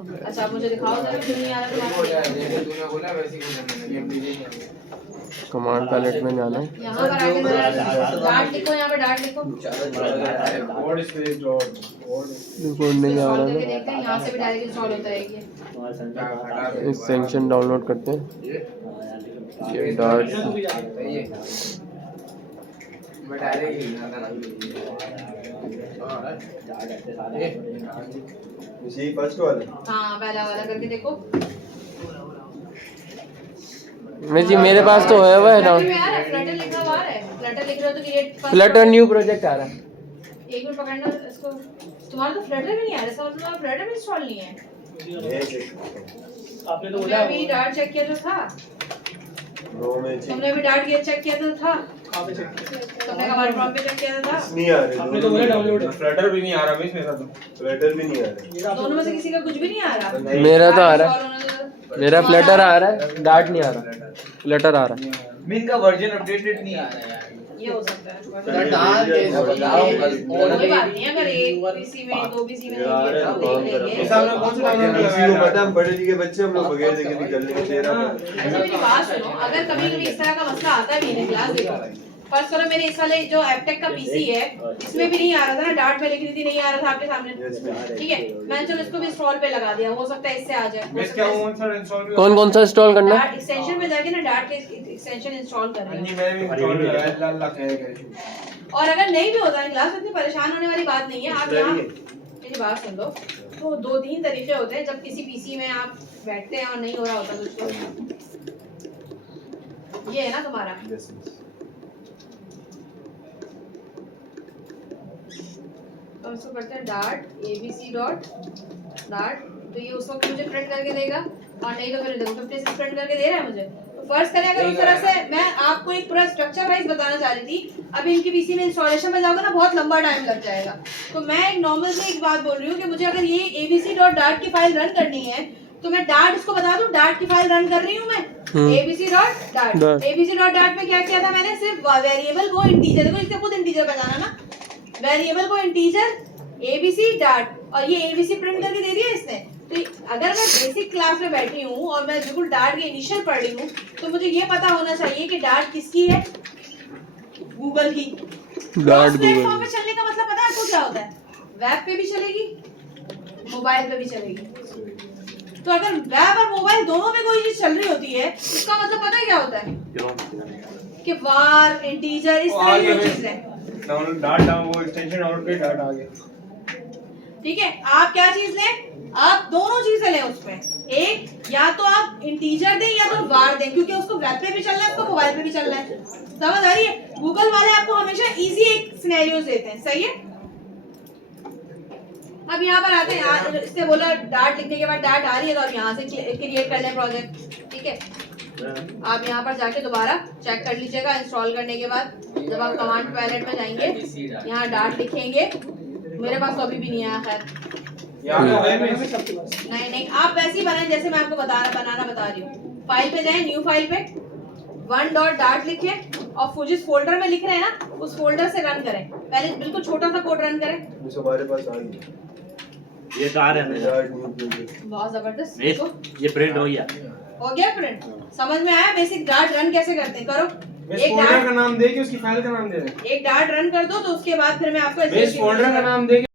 अच्छा मुझे दिखाओ जरा, क्यों नहीं आ रहा तुम्हारा? तूने बोला वैसे ही बोला मैंने, ये मुझे नहीं आता। कमांड पैलेट में जाना है, यहाँ पर आके जरा डार्ट लिखो, यहाँ पे डार्ट लिखो। रिकॉर्ड नहीं आ रहा इंस्टॉल करके ना। देखते हैं, यहाँ से भी डायरेक्ट इंस्टॉल होता है ये। एक्सटेंशन डाउनलोड करते हैं, ये डार्ट मैं डायरेक्ट यही फर्स्ट वाला। हाँ पहला वाला करके देखो। मैं जी मेरे पास तो है हुआ है ना, फ्लटर लिखा हुआ है, फ्लटर लिख रहे हो तो क्रिएट फ्लटर न्यू प्रोजेक्ट आ रहा है। एक मिनट पकड़ना इसको। तुम्हारा तो फ्लटर भी नहीं आ रहा, इसका मतलब तुम्हारा फ्लटर भी इंस्टॉल नहीं है। आपने तो तुमने बोला अभी डार्ट चेक किया तो था, तुमने अभी डार्ट चेक किया तो था, कहाँ पे चेक तुमने कमांड प्रॉम्प्ट पे चेक किया तो था। नहीं आ रहे, आपने तो बोला डाउनलोड है। फ्लटर भी नहीं आ रहा मिस मेरा तो। फ्लटर भी नहीं आ रहा। दोनों में से किसी का कुछ भी नहीं आ रहा। मेरा तो आ रहा है, इंस्टॉल होना तो- मेरा फ्लटर आ रहा है, डार्ट नहीं आ रहा, फ्लटर आ रहा है। मिन का वर्जन अपडेटेड नहीं आ रहा है यार। ये हो सकता है। डाल के बताओ बस। कोई बात नहीं, अगर एक पीसी में दो पीसी में नहीं यार, किया तो देख लेंगे। इस सामने कौन सा डाउनलोड किसी को पता हम पढ़े लिखे बच्चे हम लोग बगैर देखे निकल लेंगे तेरा। अच्छा मेरी बात सुनो, अगर कभी-कभी इस तरह का मसला आता है भी नहीं, क्लास देखो फर्स्ट करो मेरे इस वाले जो एपटेक का पीसी है इसमें भी नहीं आ रहा था ना, डार्ट में लिख रही थी नहीं आ रहा था आपके सामने, ठीक है मैंने चलो इसको भी इंस्टॉल पे लगा दिया, हो सकता है इससे आ जाए। मिस क्या कौन सा इंस्टॉल भी कौन कौन सा इंस्टॉल करना है? डार्ट एक्सटेंशन में जाके ना डार्ट के एक्सटेंशन इंस्टॉल कर रही नहीं हूं। मैं भी इंस्टॉल कराया अल्लाह खैर करे। और अगर नहीं भी होता है क्लास, इतनी परेशान होने वाली बात नहीं है। आप यहाँ मेरी बात सुन लो, तो दो तीन तरीके होते हैं जब किसी पीसी में आप बैठते हैं और नहीं हो रहा होता कुछ। तो ये है ना तुम्हारा, तो इसको करते हैं डार्ट abc.डार्ट, तो ये उस वक्त मुझे प्रिंट करके देगा, और नहीं तो फिर 56 प्रिंट करके दे रहा है मुझे। तो फर्स्ट करें अगर उस तरह से, मैं आपको एक पूरा स्ट्रक्चर वाइज बताना चाह रही थी। अभी इनकी पीसी में इंस्टॉलेशन में जाओगे ना बहुत लंबा टाइम लग जाएगा, तो मैं एक नॉर्मल से एक बात बोल रही हूँ कि मुझे अगर ये abc.डार्ट की फाइल रन करनी है तो मैं डार्ट इसको बता दूं, डार्ट की फाइल रन कर रही हूँ मैं abc.डार्ट। abc.डार्ट में क्या किया था मैंने, सिर्फ वेरिएबल को इंटीजर, देखो इससे खुद इंटीजर पहचाना ना, वेरिएबल को इंटीजर abc.डार्ट, और ये abc प्रिंट करके दे दिया इसने। तो अगर मैं बेसिक क्लास में बैठी हूँ और मैं बिल्कुल डार्ट के इनिशियल पढ़ रही हूँ तो मुझे ये पता होना चाहिए कि डार्ट किसकी है, गूगल की। डार्ट प्लेटफॉर्म गूगल पे चलने का मतलब पता है आपको क्या होता है, वेब पे भी चलेगी मोबाइल पे भी चलेगी। तो अगर वेब और मोबाइल दोनों में कोई चीज चल रही होती है इसका मतलब पता है क्या होता है कि var इंटीजर इस तरह की चीजें। डाउनलोड डार्ट डाउन वो एक्सटेंशन डाउनलोड पे डार्ट आ गया। ठीक है, आप क्या चीज लें, आप दोनों चीजें लें उसमें, एक या तो आप इंटीजर दें या तो var दें, क्योंकि उसको वेब पे भी चलना है उसको मोबाइल पे भी चलना है। समझ आ रही है? गूगल वाले आपको हमेशा इजी एक सिनेरियोस देते हैं, सही है। अब यहाँ पर आते हैं, इससे बोला डार्ट लिखने के बाद डार्ट आ रही है तो आप यहाँ से क्रिएट कर लें प्रोजेक्ट, ठीक है। आप यहाँ पर जाके दोबारा चेक कर लीजिएगा इंस्टॉल करने के बाद, जब आप कमांड पैलेट में जाएंगे यहाँ डार्ट लिखेंगे, मेरे पास तो अभी भी नहीं आया खैर, नहीं आप वैसे ही बनाएं जैसे मैं आपको बनाना बता रही हूँ। फाइल पे जाएं, न्यू फाइल पे 1.डार्ट लिखें और जिस फोल्डर में लिख रहे हैं ना उस फोल्डर से रन करें, पहले बिल्कुल छोटा सा कोड रन करें। हमारे पास आ गया ये कार है बहुत जबरदस्त, ये प्रिंट हो गया प्रिंट समझ में आया। बेसिक डार्ट रन कैसे करते हैं, करो। एक फोल्डर का नाम दे के उसकी फाइल का नाम दे दे। एक डार्ट रन कर दो तो उसके बाद फिर मैं आपको बेस फोल्डर का नाम दे